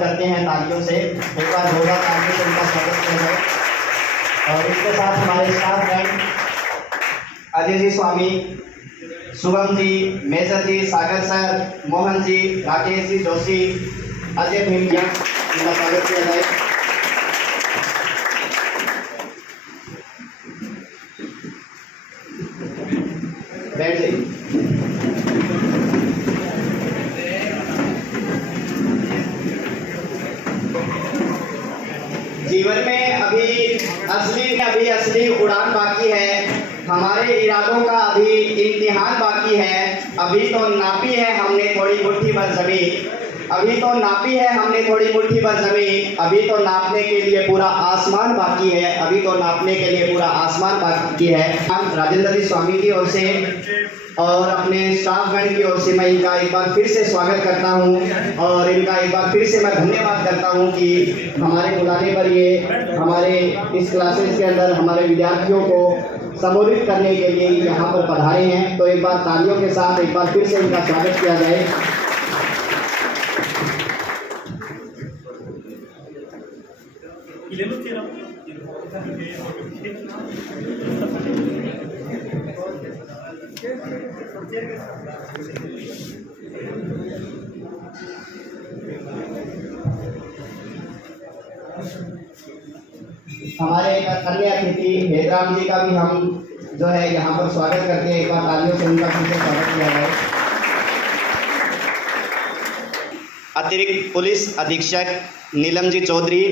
करते हैं तालियों से, एक बार जोरदार तालियों से उनका स्वागत किया जाए। और इसके साथ हमारे स्टाफगण अजय जी स्वामी, शुभम जी, मेजर जी, सागर सर, मोहन जी, राकेश जी जोशी, अजय भीमिया, इनका स्वागत किया जाए। बैठ जाइए। जीवन में अभी असली उड़ान बाकी है, हमारे इरादों का अभी इम्तिहान बाकी है। अभी तो नापी है हमने थोड़ी मुट्ठी भर जमीन, अभी तो नापी है हमने थोड़ी मुट्ठी भर जमीन, अभी तो नापने के लिए पूरा आसमान बाकी है, अभी तो नापने के लिए पूरा आसमान बाकी है। हम राजेंद्र जी स्वामी की ओर से और अपने स्टाफगण की ओर से मैं इनका एक बार फिर से स्वागत करता हूं और इनका एक बार फिर से मैं धन्यवाद करता हूं कि हमारे बुलाने पर ये हमारे इस क्लासेस के अंदर हमारे विद्यार्थियों को संबोधित करने के लिए यहाँ पर पधारे हैं। तो एक बार तालियों के साथ एक बार फिर से इनका स्वागत किया जाए। हमारे एक अन्य अतिथि हेतराम जी का भी हम जो है यहाँ पर स्वागत करते हैं। एक बार तालियों से उनका फिर से स्वागत किया जाए। अतिरिक्त पुलिस अधीक्षक Neelam ji Chaudhary,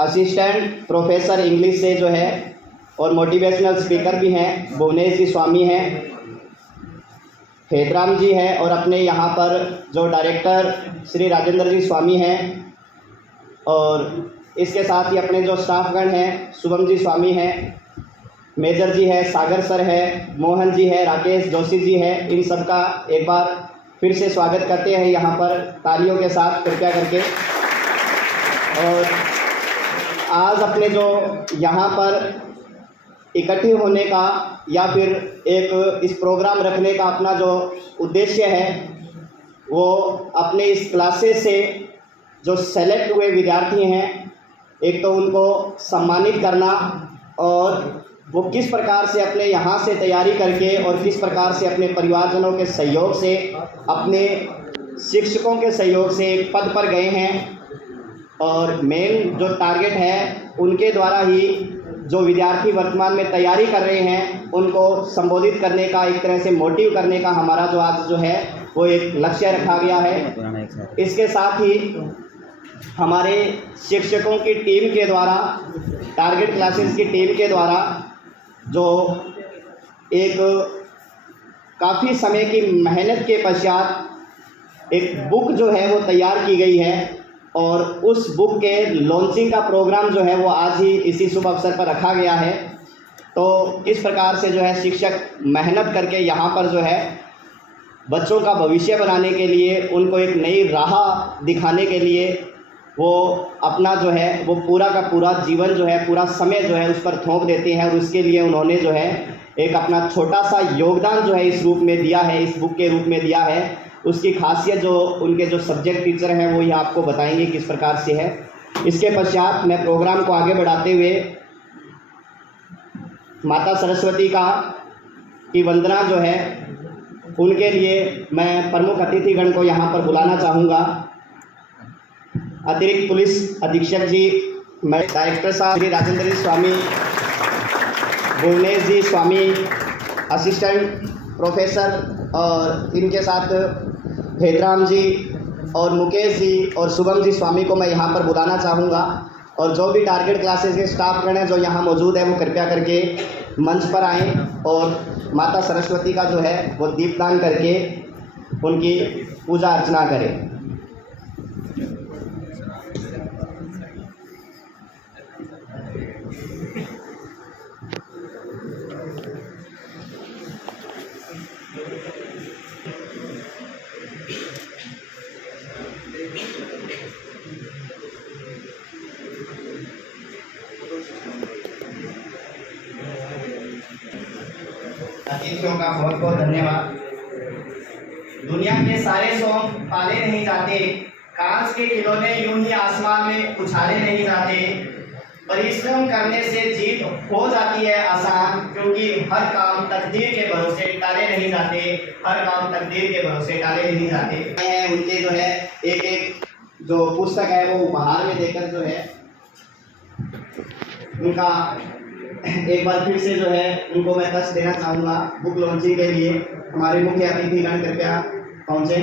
assistant professor English से जो है और मोटिवेशनल स्पीकर भी हैं, भुवनेश जी स्वामी हैं, हेतराम जी हैं और अपने यहाँ पर जो डायरेक्टर श्री राजेंद्र जी स्वामी हैं और इसके साथ ही अपने जो स्टाफगण हैं, शुभम जी स्वामी हैं, मेजर जी है, सागर सर है, मोहन जी है, राकेश जोशी जी है, इन सब का एक बार फिर से स्वागत करते हैं यहाँ पर तालियों के साथ कृपया करके। और आज अपने जो यहाँ पर इकट्ठे होने का या फिर एक इस प्रोग्राम रखने का अपना जो उद्देश्य है वो अपने इस क्लासेस से जो सेलेक्ट हुए विद्यार्थी हैं, एक तो उनको सम्मानित करना और वो किस प्रकार से अपने यहाँ से तैयारी करके और किस प्रकार से अपने परिवारजनों के सहयोग से, अपने शिक्षकों के सहयोग से एक पद पर गए हैं। और मेन जो टारगेट है उनके द्वारा ही जो विद्यार्थी वर्तमान में तैयारी कर रहे हैं उनको संबोधित करने का, एक तरह से मोटिव करने का हमारा जो आज जो है वो एक लक्ष्य रखा गया है। इसके साथ ही हमारे शिक्षकों की टीम के द्वारा, टारगेट क्लासेस की टीम के द्वारा जो एक काफ़ी समय की मेहनत के पश्चात एक बुक जो है वो तैयार की गई है और उस बुक के लॉन्चिंग का प्रोग्राम जो है वो आज ही इसी शुभ अवसर पर रखा गया है। तो इस प्रकार से जो है शिक्षक मेहनत करके यहाँ पर जो है बच्चों का भविष्य बनाने के लिए, उनको एक नई राह दिखाने के लिए वो अपना जो है वो पूरा का पूरा जीवन जो है, पूरा समय जो है उस पर थोप देते हैं और उसके लिए उन्होंने जो है एक अपना छोटा सा योगदान जो है इस रूप में दिया है, इस बुक के रूप में दिया है। उसकी खासियत जो उनके जो सब्जेक्ट टीचर हैं वो ये आपको बताएंगे किस प्रकार से है। इसके पश्चात मैं प्रोग्राम को आगे बढ़ाते हुए माता सरस्वती की वंदना जो है उनके लिए मैं प्रमुख अतिथिगण को यहाँ पर बुलाना चाहूँगा। अतिरिक्त पुलिस अधीक्षक जी, डायरेक्टर साहब श्री राजेंद्र जी स्वामी, भुवनेश जी स्वामी, असिस्टेंट प्रोफेसर और इनके साथ हेतराम जी और मुकेश जी और शुभम जी स्वामी को मैं यहाँ पर बुलाना चाहूँगा। और जो भी टारगेट क्लासेस के स्टाफगण हैं जो यहाँ मौजूद है वो कृपया करके मंच पर आएँ और माता सरस्वती का जो है वो दीपदान करके उनकी पूजा अर्चना करें। अतिथियों का बहुत बहुत धन्यवाद। दुनिया के सारे सॉन्ग पाले नहीं जाते, कांच के खिलौने यूं ही आसमान में उछाले नहीं जाते। परिश्रम करने से जीत हो जाती है आसान, क्योंकि हर काम तकदीर के भरोसे टाले नहीं जाते। हर काम तकदीर के भरोसे टाले नहीं जाते। उनके जो है एक एक जो पुस्तक है वो उपहार में देकर जो है उनका एक बार फिर से जो है उनको मैं कष्ट देना चाहूँगा। बुक लॉन्चिंग के लिए हमारे मुख्य अतिथिगण कृपया पहुँचे।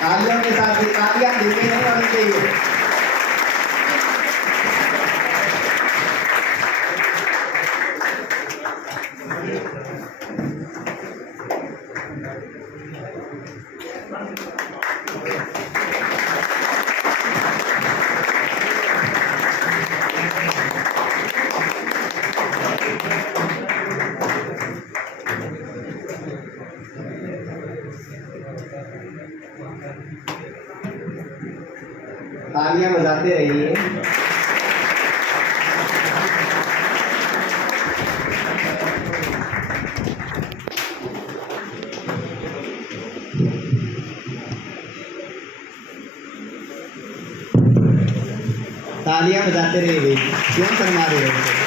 तालियों के साथ तालियां देते नहीं होनी चाहिए। तालियां बजाते रहिए। तालियां बजाते रहिए। क्यों शर्मा रहे हो?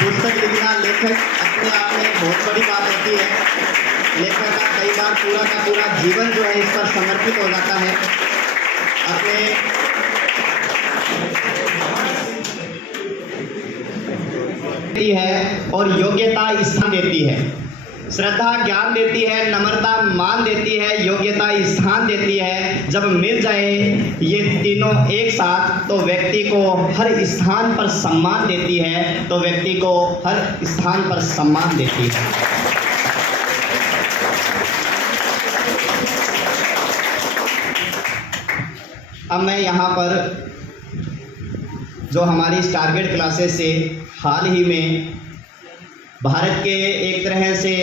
पुस्तक लिखना लेखक अपने आप में बहुत बड़ी बात होती है। लेखक का कई बार पूरा का पूरा जीवन जो है इस पर समर्पित हो जाता है। अपने है और योग्यता स्थान देती है। श्रद्धा ज्ञान देती है, नम्रता मान देती है, योग्यता स्थान देती है। जब मिल जाए ये तीनों एक साथ तो व्यक्ति को हर स्थान पर सम्मान देती है। तो व्यक्ति को हर स्थान पर सम्मान देती है। अब मैं यहाँ पर जो हमारी टारगेट क्लासेस से हाल ही में भारत के एक तरह से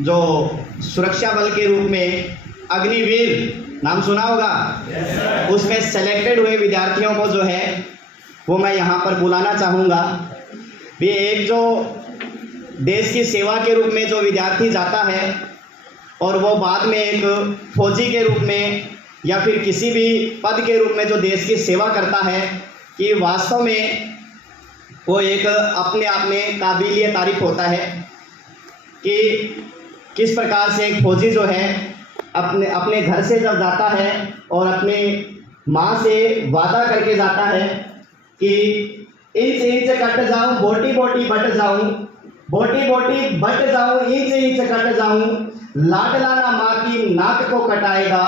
जो सुरक्षा बल के रूप में अग्निवीर नाम सुना होगा, उसमें सेलेक्टेड हुए विद्यार्थियों को जो है वो मैं यहाँ पर बुलाना चाहूँगा। भी एक जो देश की सेवा के रूप में जो विद्यार्थी जाता है और वो बाद में एक फौजी के रूप में या फिर किसी भी पद के रूप में जो देश की सेवा करता है, कि वास्तव में वो एक अपने आप में काबिलिए तारीफ होता है कि किस प्रकार से एक फौजी जो है अपने घर से जब जाता है और अपने माँ से वादा करके जाता है कि इंच इंच कट जाऊं, बोटी बोटी बट जाऊं, बोटी बोटी बट जाऊं, इंच इंच कट जाऊं, लाडला ना माँ की नाक को कटाएगा,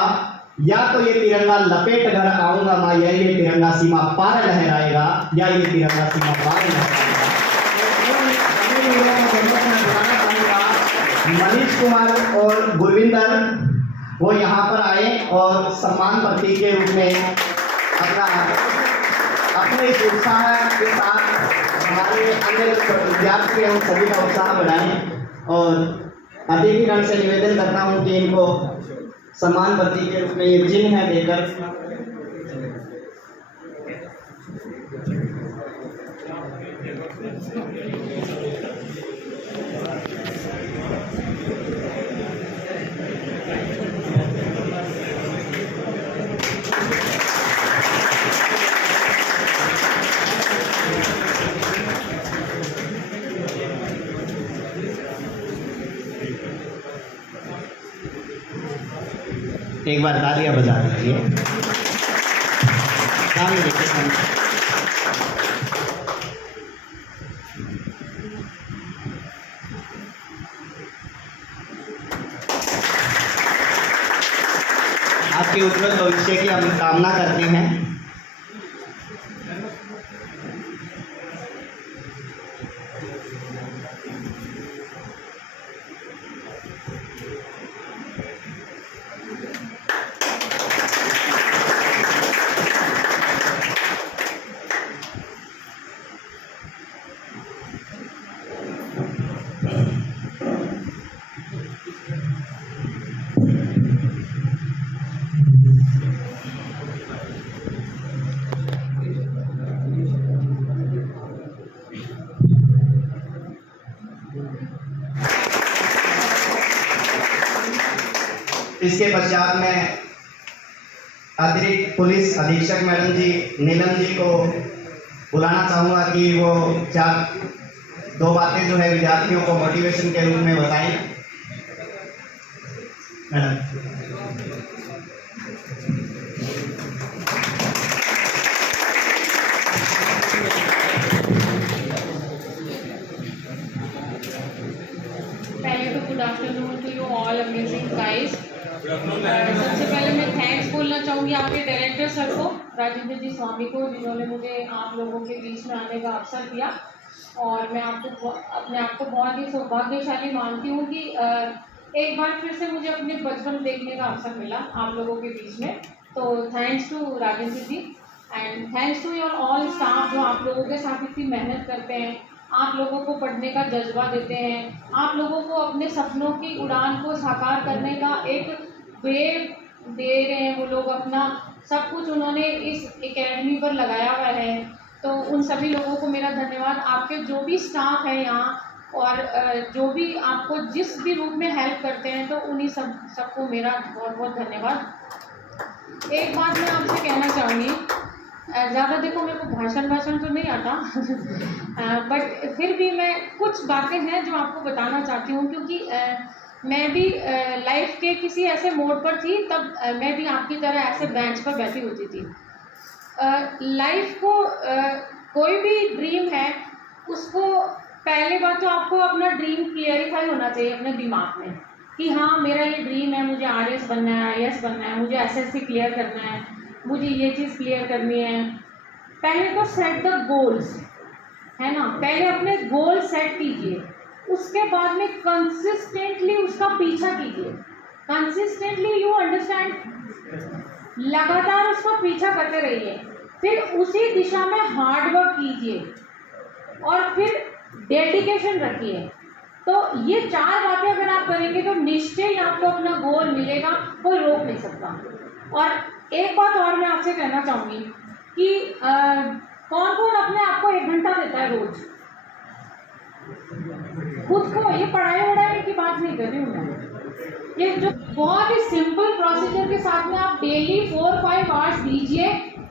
या तो ये तिरंगा लपेट घर आऊंगा माँ, या ये तिरंगा सीमा पार लहराएगा, या ये तिरंगा सीमा पार लहराएगा। मनीष कुमार और गुरविंदर वो यहाँ पर आए और सम्मान प्रतीक के रूप में अपने इस उत्साह के साथ हमारे अन्य विद्यार्थी हैं उन सभी का उत्साह बढ़ाएं। और अतिथिगण से निवेदन करता हूँ कि इनको सम्मान प्रतीक के रूप में ये चिन्ह है देकर एक बार तालियां बजा दीजिए। सामने देखिए सामने। आपके उज्जवल भविष्य की हम कामना करते हैं। इसके पश्चात मैं अतिरिक्त पुलिस अधीक्षक मैडम जी नीलम जी को बुलाना चाहूँगा कि वो दो बातें जो है विद्यार्थियों को मोटिवेशन के रूप में बताएं। मैडम। पहले तो good afternoon to you all amazing guys. सबसे पहले मैं थैंक्स बोलना चाहूँगी आपके डायरेक्टर सर को, राजेंद्र जी स्वामी को, जिन्होंने मुझे आप लोगों के बीच में आने का अवसर दिया। और मैं अपने आप को बहुत ही सौभाग्यशाली मानती हूँ कि एक बार फिर से मुझे अपने बचपन देखने का अवसर मिला आप लोगों के बीच में। तो thanks to Rajendra ji and thanks to your all staff जो आप लोगों के साथ इतनी मेहनत करते हैं, आप लोगों को पढ़ने का जज्बा देते हैं, आप लोगों को अपने सपनों की उड़ान को साकार करने का एक वे दे रहे हैं। वो लोग अपना सब कुछ उन्होंने इस एकेडमी पर लगाया हुआ है। तो उन सभी लोगों को मेरा धन्यवाद। आपके जो भी स्टाफ है यहाँ और जो भी आपको जिस भी रूप में हेल्प करते हैं, तो उन्हीं सबको मेरा बहुत बहुत धन्यवाद। एक बात मैं आपसे कहना चाहूँगी, ज़्यादा देखो मेरे को भाषण तो नहीं आता बट फिर भी मैं कुछ बातें हैं जो आपको बताना चाहती हूँ, क्योंकि मैं भी लाइफ के किसी ऐसे मोड़ पर थी, तब मैं भी आपकी तरह ऐसे बेंच पर बैठी होती थी। लाइफ को कोई भी ड्रीम है, उसको पहली बात तो आपको अपना ड्रीम क्लियरिफाई होना चाहिए अपने दिमाग में कि हाँ मेरा ये ड्रीम है, मुझे RS बनना है, IAS बनना है, मुझे SSC क्लियर करना है, मुझे ये चीज़ क्लियर करनी है। पहले तो सेट द गोल्स, है ना, पहले अपने गोल सेट कीजिए, उसके बाद में कंसिस्टेंटली उसका पीछा कीजिए। कंसिस्टेंटली यू अंडरस्टैंड, लगातार उसका पीछा करते रहिए, फिर उसी दिशा में हार्ड वर्क कीजिए और फिर डेडिकेशन रखिए। तो ये 4 बातें अगर आप करेंगे तो निश्चय ही आपको अपना गोल मिलेगा, कोई रोक नहीं सकता। और एक बात और मैं आपसे कहना चाहूँगी कि कौन कौन अपने आप को 1 घंटा देता है रोज खुद को? ये पढ़ाई वढ़ाई की बात नहीं कर रही हूँ मैं, ये जो बहुत ही सिंपल प्रोसीजर के साथ में आप डेली 4-5 आवर्स दीजिए,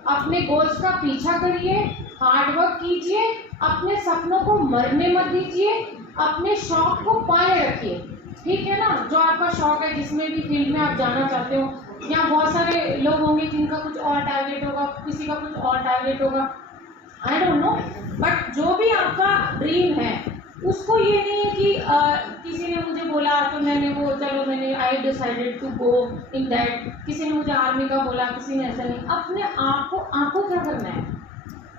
अपने गोल्स का पीछा करिए, हार्ड वर्क कीजिए, अपने सपनों को मरने मत दीजिए, अपने शौक को पाए रखिए। ठीक है ना, जो आपका शौक है, जिसमें भी फील्ड में आप जाना चाहते हो, यहाँ बहुत सारे लोग होंगे जिनका कुछ और टारगेट होगा, किसी का कुछ और टारगेट होगा, आई डोंट नो, बट जो भी आपका ड्रीम है उसको ये नहीं है कि किसी ने मुझे बोला तो मैंने I decided to go in that, किसी ने मुझे आर्मी का बोला, किसी ने ऐसा नहीं। अपने आपको क्या करना है,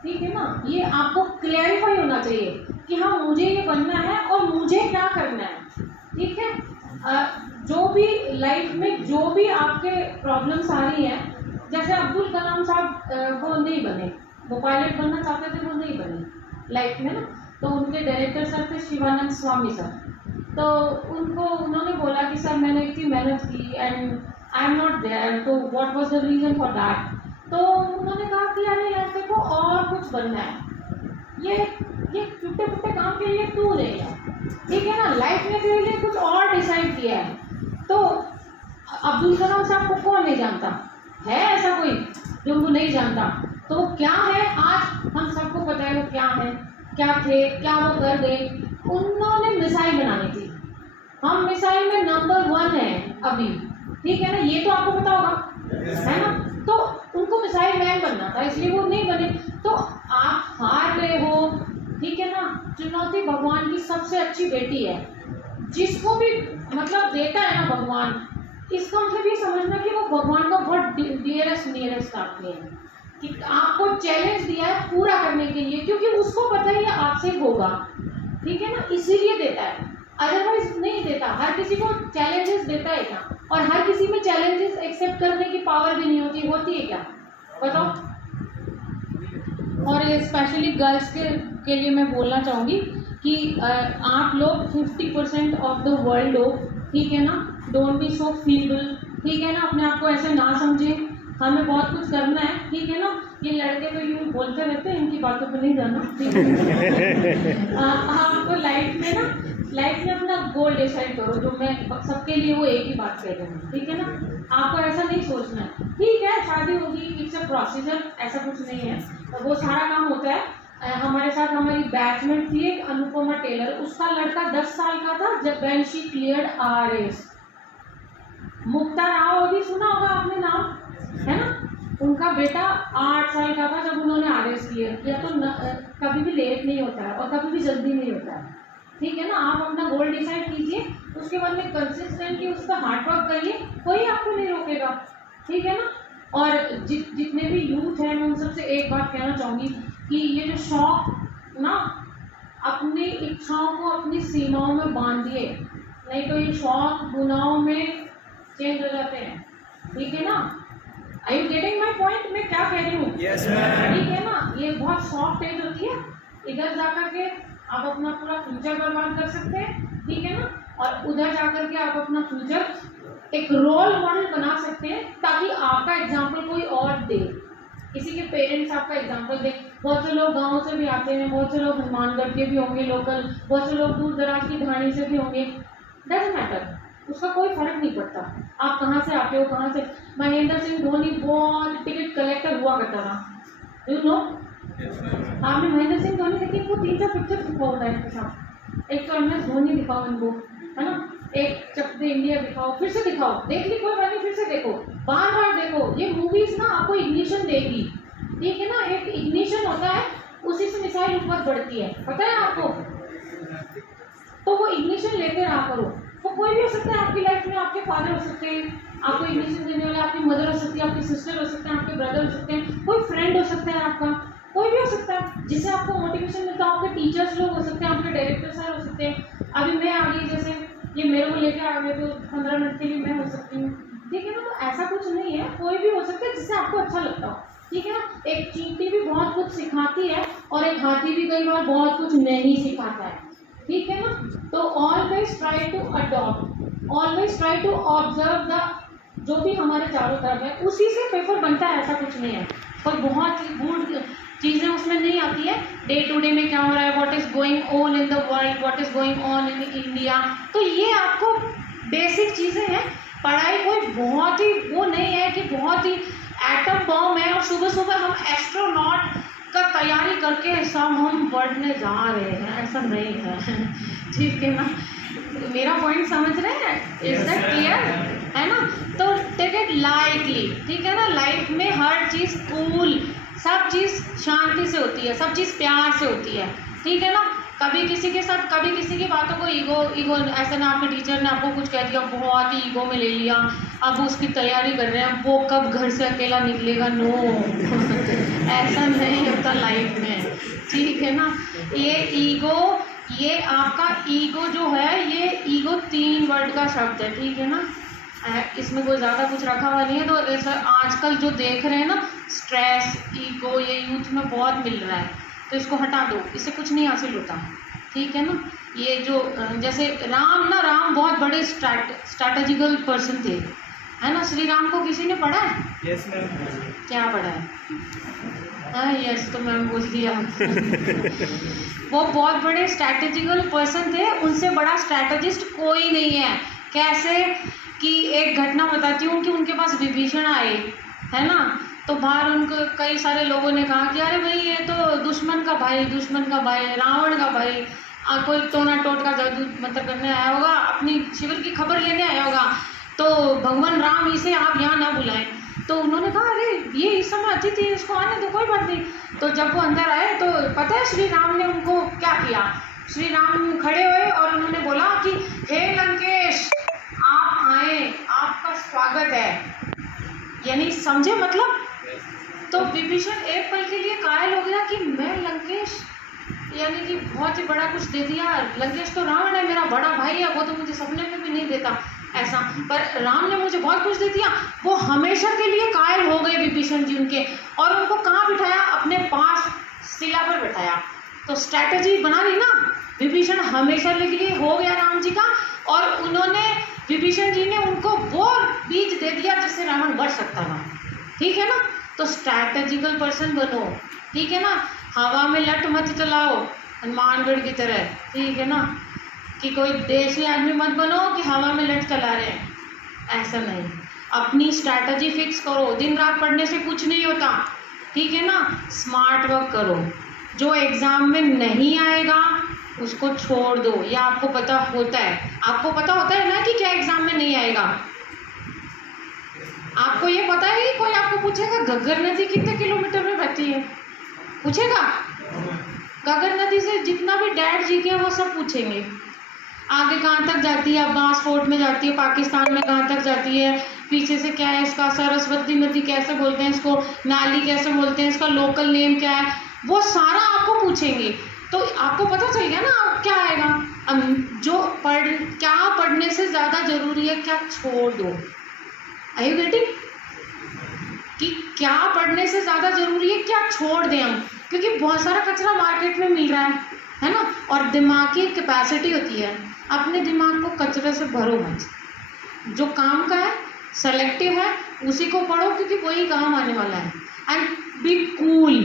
ठीक है ना, ये आपको क्लैरिफाई होना चाहिए कि हाँ मुझे ये बनना है और मुझे क्या करना है। ठीक है, जो भी लाइफ में जो भी आपके प्रॉब्लम्स आ रही हैं, जैसे अब्दुल कलाम साहब वो नहीं बने, वो पायलट बनना चाहते थे, वो नहीं बने लाइफ में ना, तो उनके डायरेक्टर सर थे शिवानंद स्वामी सर। तो उन्होंने बोला कि सर मैंने इतनी मेहनत की and I am not there, तो what was the reason for that. तो उन्होंने कहा कि यानी ऐसे को और कुछ बनना है, ये टूटे फूटे काम के लिए तू रहेगा, ठीक है ना, लाइफ में तेरे लिए कुछ और डिसाइड किया है। तो अब्दुल कलाम साहब को कौन नहीं जानता है, ऐसा कोई जो उनको नहीं जानता? तो वो क्या है आज हम सबको पता है, वो क्या है, क्या थे, क्या वो कर गए। उन्होंने मिसाइल बनानी थी, हम मिसाइल में नंबर 1 है अभी, ठीक है ना, ये तो आपको पता होगा, है ना। तो उनको मिसाइल मैन बनना था, इसलिए वो नहीं बने। तो आप हार गए हो, ठीक है ना, चुनौती भगवान की सबसे अच्छी बेटी है, जिसको भी मतलब देता है ना भगवान, इसका मतलब ये समझना कि वो भगवान का बहुत नियरेस्ट आपके है, कि आपको चैलेंज दिया है पूरा करने के लिए, क्योंकि उसको पता ही आपसे होगा, ठीक है ना, इसीलिए देता है, अदरवाइज नहीं देता। हर किसी को चैलेंजेस देता है क्या? और हर किसी में चैलेंजेस एक्सेप्ट करने की पावर भी नहीं होती है क्या, बताओ। और स्पेशली गर्ल्स के लिए मैं बोलना चाहूँगी कि आप लोग 50% ऑफ द वर्ल्ड हो, ठीक है ना, डोंट बी सो फीबल, ठीक है ना, अपने आप को ऐसे ना समझें, हमें बहुत कुछ करना है, ठीक है ना। ये लड़के तो यूँ बोलते रहते हैं, इनकी बातों पर नहीं जाना, ठीक है। आपको लाइफ में ना लाइफ में अपना गोल डिसाइड करो, जो मैं सबके लिए वो एक ही बात कह रही हूँ, ठीक है ना। आपको ऐसा नहीं सोचना है, ठीक है शादी होगी, इट्स अ प्रोसीजर, ऐसा कुछ नहीं है, तो वो सारा काम होता है। हमारे साथ हमारी बैचमेट थी एक अनुपमा टेलर, उसका लड़का 10 साल का था जब व्हेन शी क्लियर्ड RS। मुक्ता राव, अभी सुना होगा आपने नाम, है ना, उनका बेटा 8 साल का था जब उन्होंने RS क्लियर किया। तो कभी भी लेट नहीं होता है और कभी भी जल्दी नहीं होता है, ठीक है ना। आप अपना गोल डिसाइड कीजिए, उसके बाद में कंसिस्टेंटली उस पर हार्ड वर्क करिए, कोई आपको नहीं रोकेगा, ठीक है ना। और जितने भी यूथ हैं, मैं उन सबसे एक बात कहना चाहूँगी कि ये जो शौक ना, अपनी इच्छाओं को अपनी सीमाओं में बांधिए, नहीं तो ये शौक गुनाहों में चेंज हो जाते हैं, ठीक है ना। Are you getting my point, मैं क्या कह रही हूँ? Yes, ma'am. ठीक है ना। ये बहुत सॉफ्ट एज होती है, इधर जाकर के आप अपना पूरा फ्यूचर बर्बाद कर सकते हैं, ठीक है ना। और उधर जाकर के आप अपना फ्यूचर एक रोल मॉडल बना सकते हैं, ताकि आपका एग्जाम्पल कोई और दे, किसी के पेरेंट्स आपका एग्जाम्पल दें। बहुत से लोग गाँव से भी आते हैं, बहुत से लोग हनुमानगढ़ के भी होंगे लोकल, बहुत से लोग दूर दराज की ढाणी से भी होंगे, डजंट मैटर, उसका कोई फर्क नहीं पड़ता आप कहाँ से आते हो, कहाँ से। महेंद्र सिंह धोनी बहुत टिकट कलेक्टर हुआ करता था, यू नो। आपने महेंद्र सिंह धोनी देखिए, वो 3-4 पिक्चर दिखाओ टाइम के साथ, एक तो MS धोनी दिखाओ इनको, है ना, एक चक दे इंडिया दिखाओ, फिर से दिखाओ, देख ली कोई बात नहीं, फिर से देखो, बार बार देखो। ये मूवीज ना आपको इग्निशन देगी, ठीक है ना। एक इग्निशन होता है, उसी से मिसाइल ऊपर बढ़ती है, पता है आपको। तो वो इग्निशन लेते रहा करो। वो कोई भी हो सकता है आपकी लाइफ में, आपके फादर हो सकते हैं, आपको इग्निशन देने वाले आपकी मदर हो सकती है, आपकी सिस्टर हो सकते हैं, आपके ब्रदर हो सकते हैं, कोई फ्रेंड हो सकता है आपका, कोई भी हो सकता है जिससे आपको मोटिवेशन मिलता है। आपके टीचर्स लोग हो सकते हैं, आपके डायरेक्टर सर हो सकते हैं। अभी मैं आ गई, जैसे ये मेरे को लेकर आ गए, तो 15 मिनट के लिए मैं हो सकती हूँ, ठीक है ना। तो ऐसा कुछ नहीं है, कोई भी हो सकता है जिससे आपको अच्छा लगता हो, ठीक है ना। एक चींटी भी बहुत कुछ सिखाती है और एक हाथी भी कई बार बहुत कुछ नहीं सिखाता है, ठीक है ना। तो always try to adopt, always try to observe the, जो भी हमारे चारों तरफ है उसी से पेपर बनता है, ऐसा कुछ नहीं है। कोई बहुत गुड चीज़ें उसमें नहीं आती है, डे टू डे में क्या हो रहा है, what is going on in the world, what is going on in India. तो ये आपको बेसिक चीज़ें हैं। पढ़ाई कोई बहुत ही वो नहीं है कि बहुत ही एटम बॉम्ब है और सुबह सुबह हम एस्ट्रोनॉट का तैयारी करके सब हम बढ़ने जा रहे हैं, ऐसा नहीं है, ठीक है ना। मेरा पॉइंट समझ रहे हैं, इज दैट क्लियर, है ना। तो टेक इट लाइटली, ठीक है ना। लाइफ में हर चीज़ कूल, सब चीज़ शांति से होती है, सब चीज़ प्यार से होती है, ठीक है ना। कभी किसी के साथ, कभी किसी की बातों को ईगो ऐसा ना, आपके टीचर ने आपको कुछ कह दिया, बहुत ही ईगो में ले लिया, अब उसकी तैयारी कर रहे हैं, वो कब घर से अकेला निकलेगा, नो ऐसा नहीं होता लाइफ में, ठीक है ना। ये ईगो, ये आपका ईगो जो है, ये ईगो 3 वर्ड का शब्द है, ठीक है ना। इसमें कोई ज़्यादा कुछ रखा हुआ नहीं है। तो ऐसा आजकल जो देख रहे हैं ना, स्ट्रेस, ईगो, ये यूथ में बहुत मिल रहा है, तो इसको हटा दो, इससे कुछ नहीं हासिल होता, ठीक है ना। ये जो जैसे राम बहुत बड़े स्ट्रैटेजिकल पर्सन थे, है ना। श्री राम को किसी ने पढ़ा है? Yes, ma'am. क्या पढ़ा है? हाँ यस, तो मैम बोल दिया वो बहुत बड़े स्ट्रैटेजिकल पर्सन थे, उनसे बड़ा स्ट्रैटेजिस्ट कोई नहीं है। कैसे कि एक घटना बताती हूँ कि उनके पास विभीषण आए, है ना। तो बाहर उनको कई सारे लोगों ने कहा कि अरे भाई ये तो दुश्मन का भाई, रावण का भाई, कोई टोना टोट का जादू मतलब करने आया होगा, अपनी शिविर की खबर लेने आया होगा, तो भगवान राम इसे आप यहाँ ना बुलाएं। तो उन्होंने कहा अरे ये इस समय अतिथि थी, इसको आने दो, कोई बात नहीं। तो जब वो अंदर आए तो पता है श्री राम ने उनको क्या किया? श्री राम खड़े हुए और उन्होंने बोला कि हे लंकेश, आप आए, आपका स्वागत है, यानी समझे मतलब। तो विभीषण एक पल के लिए कायल हो गया कि मैं लंकेश, यानी कि बहुत ही बड़ा कुछ दे दिया। लंकेश तो रावण है, मेरा बड़ा भाई है, वो तो मुझे सपने में भी नहीं देता ऐसा, पर राम ने मुझे बहुत कुछ दे दिया। वो हमेशा के लिए कायल हो गए विभीषण जी उनके, और उनको कहाँ बिठाया? अपने पास शिला पर बिठाया। तो स्ट्रैटेजी बना ली ना, विभीषण हमेशा के लिए हो गया राम जी का, और उन्होंने विभीषण जी ने उनको वो बीज दे दिया जिससे रावण बढ़ सकता था, ठीक है ना। तो स्ट्रैटेजिकल पर्सन बनो, ठीक है ना। हवा में लट मत चलाओ हनुमानगढ़ की तरह, ठीक है ना। कि कोई देसी आदमी मत बनो कि हवा में लट चला रहे हैं, ऐसा नहीं। अपनी स्ट्रैटेजी फिक्स करो, दिन रात पढ़ने से कुछ नहीं होता, ठीक है ना। स्मार्ट वर्क करो, जो एग्ज़ाम में नहीं आएगा उसको छोड़ दो, या आपको पता होता है, आपको पता होता है ना कि क्या एग्ज़ाम में नहीं आएगा। आपको ये पता है कि कोई आपको पूछेगा घग्गर नदी कितने किलोमीटर में बहती है, पूछेगा? घग्गर नदी से जितना भी डैड जी के वो सब पूछेंगे। आगे कहाँ तक जाती है, अब्बास फोर्ट में जाती है, पाकिस्तान में कहाँ तक जाती है, पीछे से क्या है इसका, सरस्वती नदी कैसे बोलते हैं इसको, नाली कैसे बोलते हैं इसका, लोकल नेम क्या है, वो सारा आपको पूछेंगे। तो आपको पता चल गया ना आप क्या आएगा। अब जो क्या पढ़ने से ज़्यादा ज़रूरी है क्या छोड़ दो। आई यू गेटिंग कि क्या पढ़ने से ज़्यादा ज़रूरी है क्या छोड़ दें हम, क्योंकि बहुत सारा कचरा मार्केट में मिल रहा है ना। और दिमाग की कैपेसिटी होती है, अपने दिमाग को कचरे से भरो मत। जो काम का है, सेलेक्टिव है, उसी को पढ़ो क्योंकि वही काम आने वाला है। And be cool,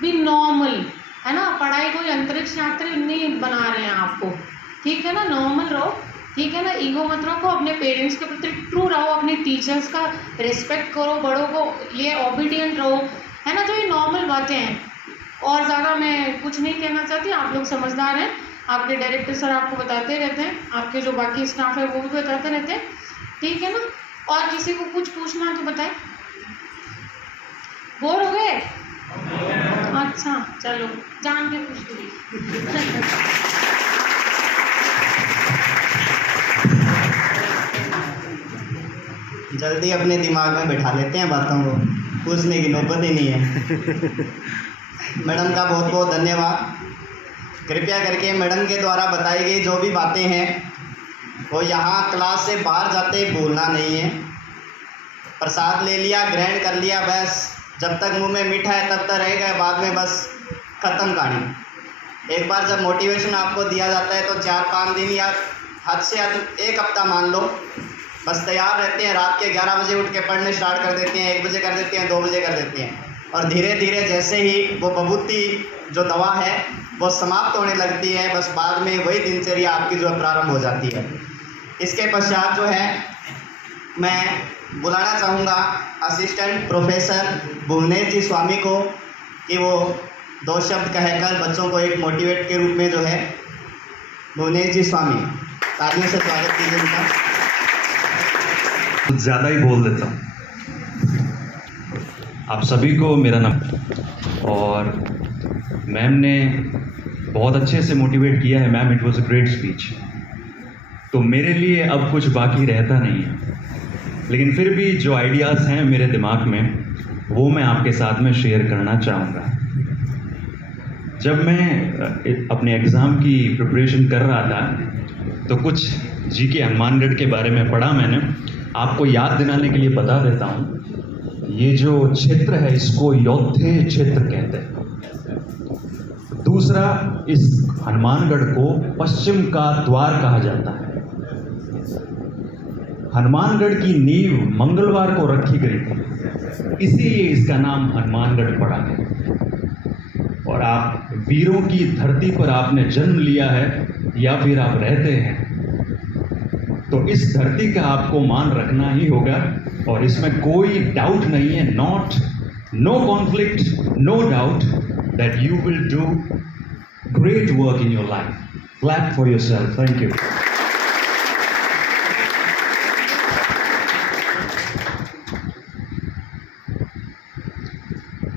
B normal, है ना। पढ़ाई कोई अंतरिक्ष यात्री नहीं बना रहे हैं आपको, ठीक है ना। नॉर्मल रहो, ठीक है ना। ईगो मत रखो, अपने पेरेंट्स के प्रति ट्रू रहो, अपने टीचर्स का रिस्पेक्ट करो, बड़ों को लिए ओबीडियंट रहो, है ना। तो ये नॉर्मल बातें हैं, और ज़्यादा मैं कुछ नहीं कहना चाहती। आप लोग समझदार हैं, आपके डायरेक्टर सर आपको बताते रहते हैं, आपके जो बाकी स्टाफ है वो भी बताते रहते हैं, ठीक है ना। और किसी को कुछ पूछना है तो बताएं। बोर हो गए? अच्छा चलो, जान के पूछ लीजिए। जल्दी अपने दिमाग में बैठा लेते हैं बातों को, पूछने की नौबत ही नहीं है। मैडम का बहुत बहुत धन्यवाद। कृपया करके मैडम के द्वारा बताई गई जो भी बातें हैं वो यहाँ क्लास से बाहर जाते भूलना नहीं है। प्रसाद ले लिया, ग्रहण कर लिया, बस जब तक मुंह में मीठा है तब तक रहेगा, बाद में बस ख़त्म कहानी। एक बार जब मोटिवेशन आपको दिया जाता है तो 4-5 दिन या हद से हद 1 हफ्ता मान लो, बस तैयार रहते हैं। रात के 11 बजे उठ के पढ़ने स्टार्ट कर देते हैं, 1 बजे कर देते हैं, 2 बजे कर देते हैं, और धीरे धीरे जैसे ही वो बबूती जो दवा है वो समाप्त होने लगती है, बस बाद में वही दिनचर्या आपकी जो प्रारंभ हो जाती है। इसके पश्चात जो है मैं बुलाना चाहूँगा असिस्टेंट प्रोफेसर भुवनेश जी स्वामी को कि वो 2 शब्द कहकर बच्चों को एक मोटिवेट के रूप में जो है, भुवनेश जी स्वामी, तालियों से स्वागत कीजिए उनका। कुछ ज़्यादा ही बोल देता हूँ। आप सभी को मेरा नाम, और मैम ने बहुत अच्छे से मोटिवेट किया है। Ma'am, it was a great speech. तो मेरे लिए अब कुछ बाकी रहता नहीं है, लेकिन फिर भी जो आइडियाज़ हैं मेरे दिमाग में वो मैं आपके साथ में शेयर करना चाहूँगा। जब मैं अपने एग्ज़ाम की प्रिपरेशन कर रहा था तो कुछ जीके हनुमानगढ़ के बारे में पढ़ा मैंने। आपको याद दिलाने के लिए बता देता हूँ, ये जो क्षेत्र है इसको योद्धे क्षेत्र कहते हैं। दूसरा, इस हनुमानगढ़ को पश्चिम का द्वार कहा जाता है। हनुमानगढ़ की नींव मंगलवार को रखी गई थी, इसीलिए इसका नाम हनुमानगढ़ पड़ा है। और आप वीरों की धरती पर आपने जन्म लिया है या फिर आप रहते हैं, तो इस धरती का आपको मान रखना ही होगा, और इसमें कोई डाउट नहीं है। No conflict, no doubt that you will do great work in your life. Clap for yourself. Thank you.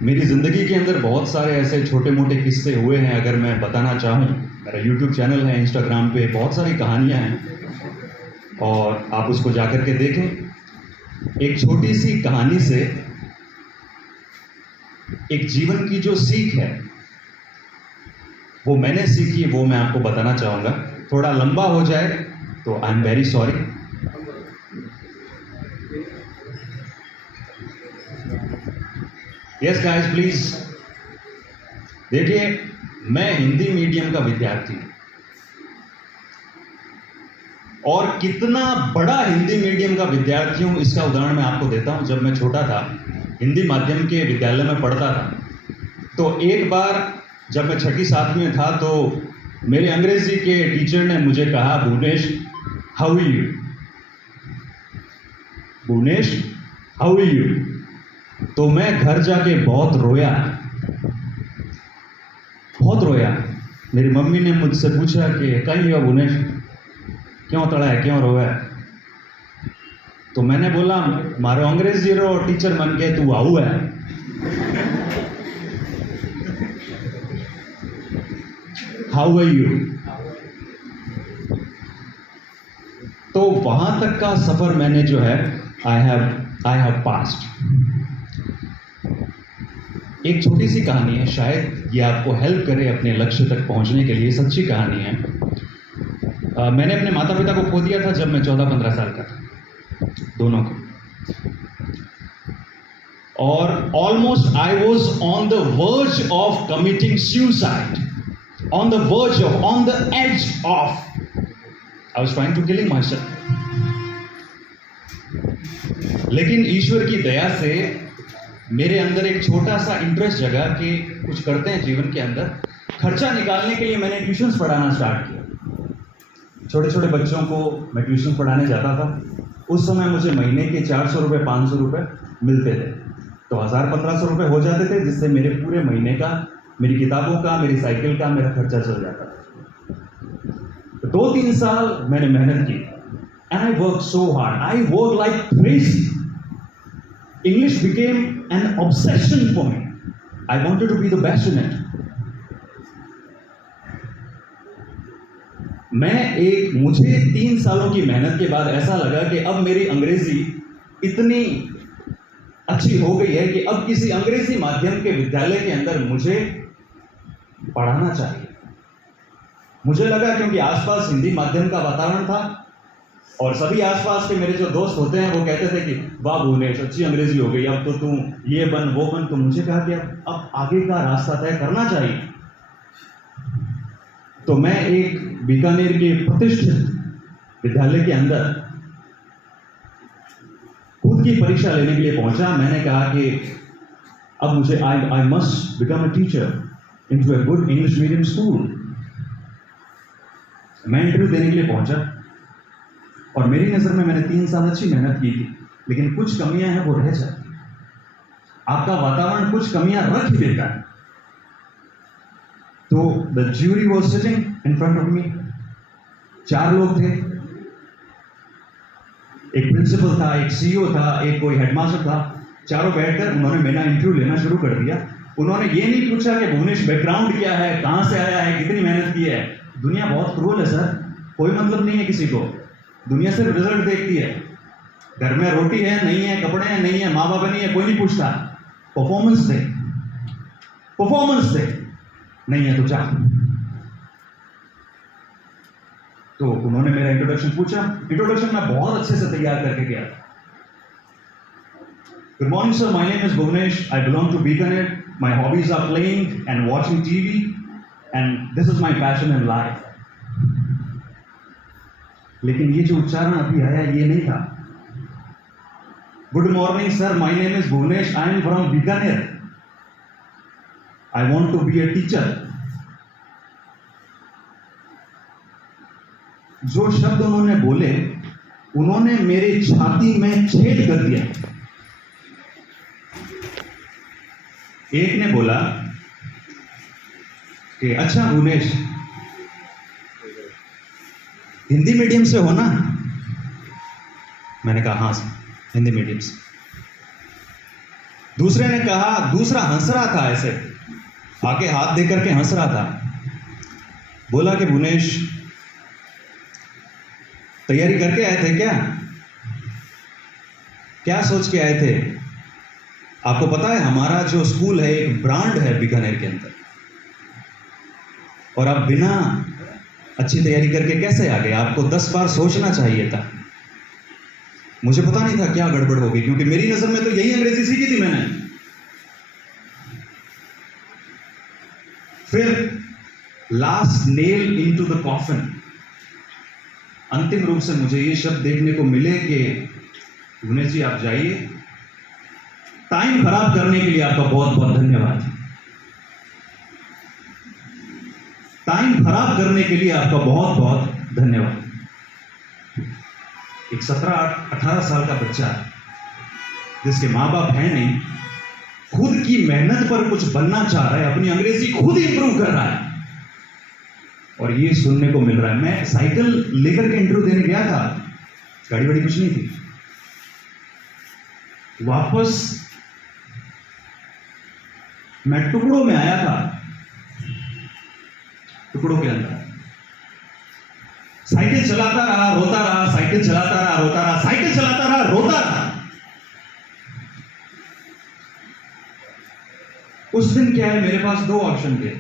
मेरी ज़िंदगी के अंदर बहुत सारे ऐसे छोटे मोटे किस्से हुए हैं। अगर मैं बताना चाहूँ, मेरा YouTube चैनल है, Instagram पे बहुत सारी कहानियाँ हैं और आप उसको जाकर के देखें। एक छोटी सी कहानी से एक जीवन की जो सीख है वो मैंने सीखी, वो मैं आपको बताना चाहूँगा। थोड़ा लंबा हो जाए तो I am very sorry. Yes guys please. देखिए, मैं हिंदी मीडियम का विद्यार्थी हूं, और कितना बड़ा हिंदी मीडियम का विद्यार्थी हूं इसका उदाहरण मैं आपको देता हूं। जब मैं छोटा था, हिंदी माध्यम के विद्यालय में पढ़ता था, तो एक बार जब मैं 6ठी 7वीं में था तो मेरे अंग्रेजी के टीचर ने मुझे कहा, Bhuvnesh how are you, Bhuvnesh how are you. तो मैं घर जाके बहुत रोया, बहुत रोया। मेरी मम्मी ने मुझसे पूछा कि कहीं हुआ भुवनेश, क्यों तड़ा है, क्यों रोया है? तो मैंने बोला, मारो अंग्रेजी रो टीचर मन के तू आऊ है। How are you. तो वहां तक का सफर मैंने जो है आई हैव पास्ड। एक छोटी सी कहानी है, शायद ये आपको हेल्प करे अपने लक्ष्य तक पहुंचने के लिए। सच्ची कहानी है। मैंने अपने माता पिता को खो दिया था जब मैं 14-15 साल का था, दोनों को। और almost I was on the verge of committing suicide, on the verge of, on the edge of, I was trying to killing myself. लेकिन ईश्वर की दया से मेरे अंदर एक छोटा सा इंटरेस्ट जगा कि कुछ करते हैं जीवन के अंदर। खर्चा निकालने के लिए मैंने ट्यूशन्स पढ़ाना स्टार्ट किया। छोटे छोटे बच्चों को मैं ट्यूशन पढ़ाने जाता था। उस समय मुझे महीने के 400 रुपये 500 रुपये मिलते थे, तो 1000-1500 रुपये हो जाते थे, जिससे मेरे पूरे महीने का, मेरी किताबों का, मेरी साइकिल का, मेरा खर्चा चल जाता था। तो 2-3 साल मैंने मेहनत की, and I work so hard, I work like crazy. English became an obsession for me. I wanted to be the best in it. मुझे 3 सालों की मेहनत के बाद ऐसा लगा कि अब मेरी अंग्रेजी इतनी अच्छी हो गई है कि अब किसी अंग्रेजी माध्यम के विद्यालय के अंदर मुझे पढ़ाना चाहिए। मुझे लगा, क्योंकि आसपास हिंदी माध्यम का वातावरण था और सभी आसपास के मेरे जो दोस्त होते हैं वो कहते थे कि वाह भुवनेश, अच्छी अंग्रेजी हो गई, अब तो तू ये बन वो बन। तो मुझे कहा कि अब आगे का रास्ता तय करना चाहिए। तो मैं एक बीकानेर के प्रतिष्ठित विद्यालय के अंदर खुद की परीक्षा लेने के लिए पहुंचा। मैंने कहा कि अब मुझे I must become a teacher into a good English medium school. मैं इंटरव्यू देने के लिए पहुंचा और मेरी नज़र में मैंने 3 साल अच्छी मेहनत की थी, लेकिन कुछ कमियां हैं वो रह जाती। आपका वातावरण कुछ कमियां रख ही देता है। तो the jury was sitting in front of me. 4 लोग थे, एक प्रिंसिपल था, एक सीईओ था, एक कोई हेडमास्टर था। चारों बैठकर उन्होंने मेरा इंटरव्यू लेना शुरू कर दिया। उन्होंने ये नहीं पूछा कि भुवनेश बैकग्राउंड क्या है, कहां से आया है, कितनी मेहनत की है। दुनिया बहुत क्रूर है सर, कोई मतलब नहीं है किसी को। दुनिया सिर्फ रिजल्ट देखती है। घर में रोटी है नहीं है, कपड़े हैं नहीं है, माँ बाप नहीं है, कोई नहीं पूछता। परफॉर्मेंस दे, परफॉर्मेंस दे, नहीं है तो जा। तो उन्होंने मेरा इंट्रोडक्शन पूछा। इंट्रोडक्शन मैं बहुत अच्छे से तैयार करके गया। Good morning sir, my name is Bhuvnesh, I belong to Bikaner, my hobbies are playing and watching TV and this is my passion in life. लेकिन ये जो उच्चारण अभी आया ये नहीं था। Good morning sir, my name is Bhuvnesh, I am from Bikaner, I want to be a teacher. जो शब्द उन्होंने बोले, उन्होंने मेरी छाती में छेद कर दिया। एक ने बोला कि अच्छा भुवनेश, हिंदी मीडियम से हो ना? मैंने कहा हाँ सर, हिंदी मीडियम से। दूसरे ने कहा, दूसरा हंस रहा था, ऐसे आके हाथ दे करके हंस रहा था, बोला कि भुवनेश तैयारी करके आए थे क्या? क्या सोच के आए थे? आपको पता है हमारा जो स्कूल है एक ब्रांड है बीकानेर के अंदर, और आप बिना अच्छी तैयारी करके कैसे आ गए? आपको 10 बार सोचना चाहिए था। मुझे पता नहीं था क्या गड़बड़ हो गई, क्योंकि मेरी नजर में तो यही अंग्रेजी सीखी थी मैंने। फिर last nail into the coffin, अंतिम रूप से मुझे ये शब्द देखने को मिले कि भुवनेश जी आप जाइए। टाइम खराब करने के लिए आपका बहुत बहुत धन्यवाद। टाइम खराब करने के लिए आपका बहुत बहुत धन्यवाद। एक 17-18 साल का बच्चा जिसके माँ बाप है नहीं, खुद की मेहनत पर कुछ बनना चाह रहा है, अपनी अंग्रेजी खुद इंप्रूव कर रहा है, और ये सुनने को मिल रहा है। मैं साइकिल लेकर के इंटरव्यू देने गया था, गाड़ी वाड़ी कुछ नहीं थी, वापस मैं टुकड़ों में आया था, टुकड़ों के अंदर साइकिल चलाता रहा, रोता रहा, साइकिल चलाता रहा, रोता रहा, साइकिल चलाता रहा, रोता रहा। उस दिन क्या है, मेरे पास 2 ऑप्शन थे,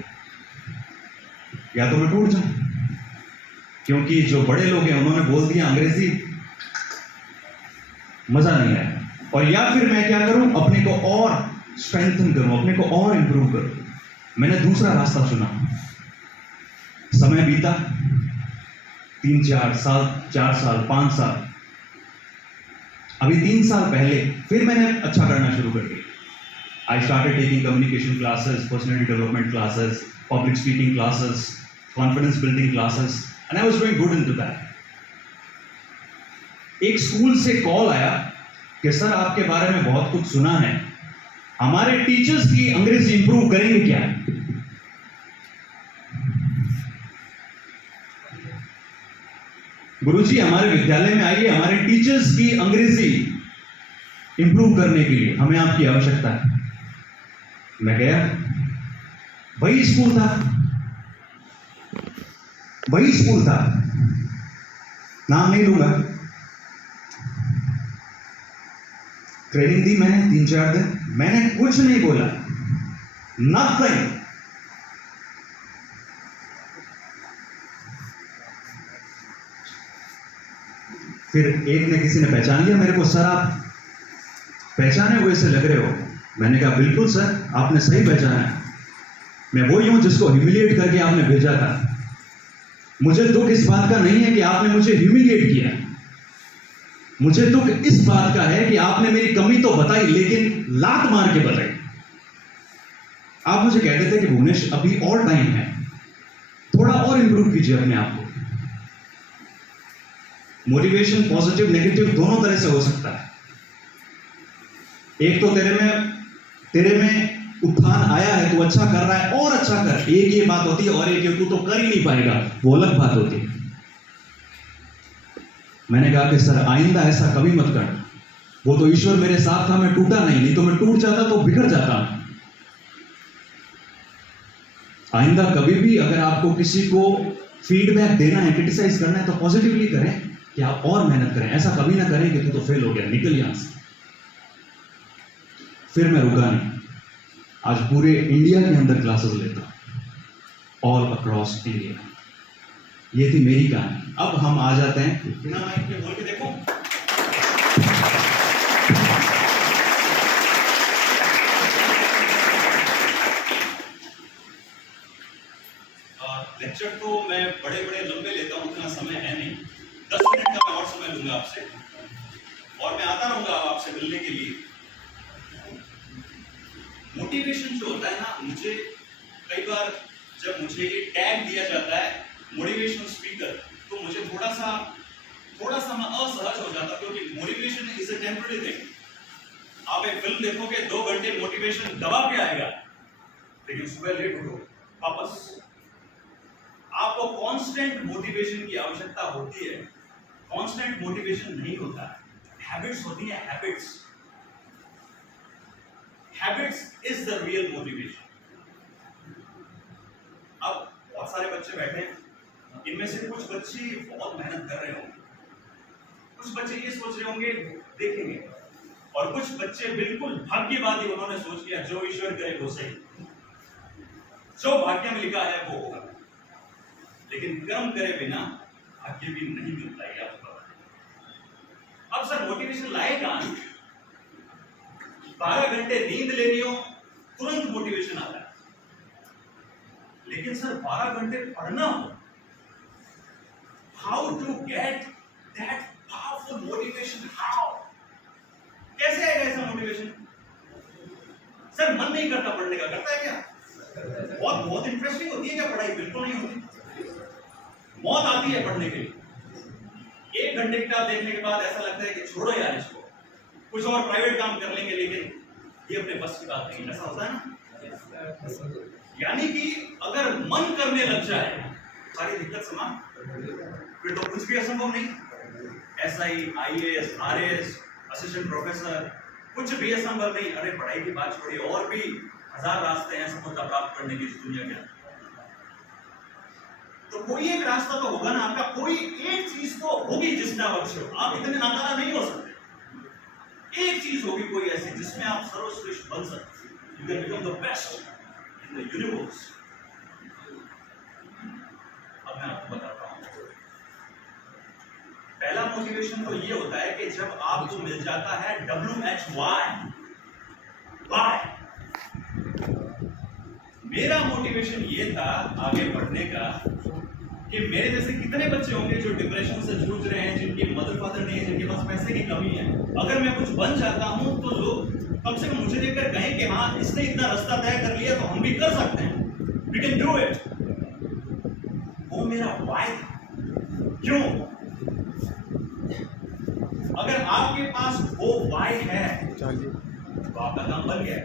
या तो मैं टूट जाऊं, क्योंकि जो बड़े लोग हैं उन्होंने बोल दिया अंग्रेजी मजा नहीं आया, और या फिर मैं क्या करूं, अपने को और स्ट्रेंथन करूं, अपने को और इंप्रूव करूं। मैंने दूसरा रास्ता चुना। समय बीता, 3-4 साल, 4 साल, 5 साल, अभी 3 साल पहले फिर मैंने अच्छा करना शुरू कर दिया। I started taking communication classes, personality development classes, public speaking classes, confidence building classes, and I was doing good into that. एक स्कूल से कॉल आया कि सर आपके बारे में बहुत कुछ सुना है, हमारे टीचर्स की अंग्रेजी इंप्रूव करेंगे क्या? गुरुजी हमारे विद्यालय में आइए, हमारे टीचर्स की अंग्रेजी इंप्रूव करने के लिए हमें आपकी आवश्यकता है। मैं गया, वही स्कूल था, नाम नहीं लूंगा। ट्रेनिंग दी मैंने 3-4 दिन, मैंने कुछ नहीं बोला, नथिंग। फिर एक ने किसी ने पहचान लिया मेरे को, सर आप पहचाने हुए से लग रहे हो। मैंने कहा बिल्कुल सर, आपने सही पहचाना है, मैं वही हूं जिसको ह्यूमिलिएट करके आपने भेजा था। मुझे दुख इस बात का नहीं है कि आपने मुझे ह्यूमिलिएट किया, मुझे दुख इस बात का है कि आपने मेरी कमी तो बताई, लेकिन लात मार के बताई। आप मुझे कहते थे कि भुवनेश अभी और टाइम है, थोड़ा और इंप्रूव कीजिए अपने आप को। मोटिवेशन पॉजिटिव नेगेटिव दोनों तरह से हो सकता है। एक तो तेरे में उत्थान आया है, तू अच्छा कर रहा है और अच्छा कर, एक ये बात होती है, और एक तू तो कर ही नहीं पाएगा, वो अलग बात होती है। मैंने कहा कि सर आइंदा ऐसा कभी मत करना, वो तो ईश्वर मेरे साथ था, मैं टूटा नहीं तो मैं टूट जाता तो बिगड़ जाता। आइंदा कभी भी अगर आपको किसी को फीडबैक देना है, क्रिटिसाइज करना है, तो पॉजिटिवली करें कि आप और मेहनत करें, ऐसा कभी ना करें कि तू तो फेल हो गया, निकल यहां से। फिर मैं रुका नहीं, आज पूरे इंडिया के अंदर क्लासेस लेता, ऑल अक्रॉस इंडिया। ये थी मेरी कहानी। अब हम आ जाते हैं, बिना माइक के बोल के देखो। लेक्चर तो मैं बड़े लंबे लेता हूं, उतना समय है नहीं, 10 मिनट का मैं और समय लूंगा आपसे, और मैं आता रहूंगा आपसे मिलने के लिए। मोटिवेशन जो होता है ना, मुझे कई बार जब मुझे ये टैग दिया जाता है मोटिवेशनल स्पीकर, तो मुझे थोड़ा सा मैं असहज हो जाता, क्योंकि motivation is a temporary thing. आप एक फिल्म देखोगे, 2 घंटे मोटिवेशन दबा के आएगा, लेकिन सुबह लेट उठो वापस। आपको कांस्टेंट मोटिवेशन की आवश्यकता होती है, कांस्टेंट मोटिवेशन नहीं होता है, हैबिट्स होती हैं, habits is the real motivation. अब बहुत सारे बच्चे बैठे हैं, इनमें से कुछ बच्चे बहुत मेहनत कर रहे होंगे, कुछ बच्चे ये सोच रहे होंगे देखेंगे, और कुछ बच्चे बिल्कुल भाग्यवादी, उन्होंने सोच लिया जो ईश्वर करे वो सही, जो भाग्य में लिखा है वो होगा। लेकिन कर्म करे बिना भाग्य भी नहीं मिलता है आपको। अब सर मोटिवेशन लाए कहां? 12 घंटे नींद लेनी हो तुरंत मोटिवेशन आता है, लेकिन सर 12 घंटे पढ़ना हो, how to get that powerful motivation? How, कैसे आएगा ऐसा मोटिवेशन? सर मन नहीं करता पढ़ने का, करता है क्या? बहुत बहुत इंटरेस्टिंग होती है क्या पढ़ाई? बिल्कुल नहीं होती। मौत आती है पढ़ने के लिए। 1 घंटे किताब देखने के बाद ऐसा लगता है कि छोड़ो यार इसको, कुछ और प्राइवेट काम कर लेंगे, लेकिन ये अपने बस की बात नहीं। ऐसा होता है ना? यानी कि अगर मन करने लग जाए सारी दिक्कत समाप्त, फिर तो कुछ भी असंभव नहीं। SI, IAS, RAS, assistant professor, कुछ भी असंभव नहीं। अरे पढ़ाई की बात छोड़िए, और भी 1000 रास्ते हैं सफलता प्राप्त करने की इस दुनिया के। तो कोई एक रास्ता तो होगा ना आपका, कोई एक चीज तो होगी जिसमें आप अच्छे हो। आप इतने नाकारा नहीं हो सकते। एक चीज होगी कोई ऐसी जिसमें आप सर्वश्रेष्ठ बन सकते। You can become the best in the universe. अब मैं आपको बताता हूं। पहला मोटिवेशन तो ये होता है कि जब आपको मिल जाता है WHY, वाई। मेरा मोटिवेशन ये था आगे बढ़ने का कि मेरे जैसे कितने बच्चे होंगे जो डिप्रेशन से जूझ रहे हैं, जिनके मदर फादर नहीं है, जिनके पास पैसे की कमी है। अगर मैं कुछ बन जाता हूं तो लोग कम से कम मुझे देखकर कहें कि हाँ, इसने इतना रास्ता तय कर लिया तो हम भी कर सकते हैं। We can do it. वो मेरा वाई था। क्यों? अगर आपके पास वो वाई है तो आपका काम बन गया।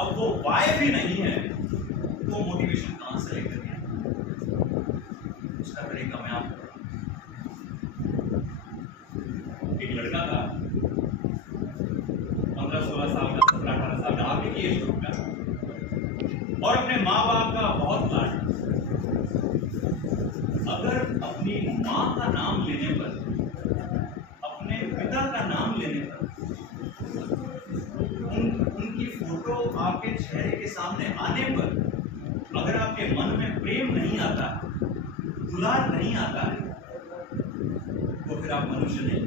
अब वो वाई भी नहीं है तो मोटिवेशन कहां से लेकर गया? उसका तरीका मैं आपको बताऊं। एक लड़का था 15-16 साल का, 17-18 साल का, आपके की एज ग्रुप का, और अपने माँ बाप का बहुत लाड। अगर अपनी माँ का नाम लेने पर, अपने पिता का नाम लेने पर उनकी फोटो आपके चेहरे के सामने आने पर अगर आपके मन में प्रेम नहीं आता, दुलार नहीं आता है, तो फिर आप मनुष्य नहीं।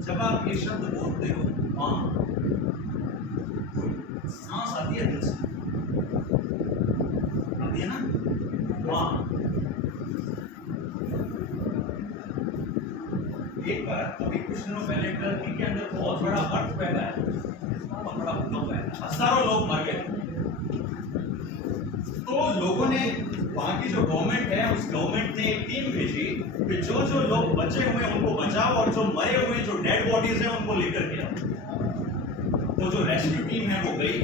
जब आप ये शब्द बोलते हो मां, तो सांस आती है दिल से, आती है ना मां। एक बार अभी कुछ दिनों पहले टर्की के अंदर बहुत बड़ा अर्थ पैदा है, बहुत बड़ा भूकंप है, हजारों लोग मर गए। तो लोगों ने, वहां की जो गवर्नमेंट है, उस गवर्नमेंट ने एक टीम भेजी कि जो जो लोग बचे हुए हैं उनको बचाओ, और जो मरे हुए जो डेड बॉडीज हैं उनको लेकर के आओ। तो जो रेस्क्यू टीम है वो गई।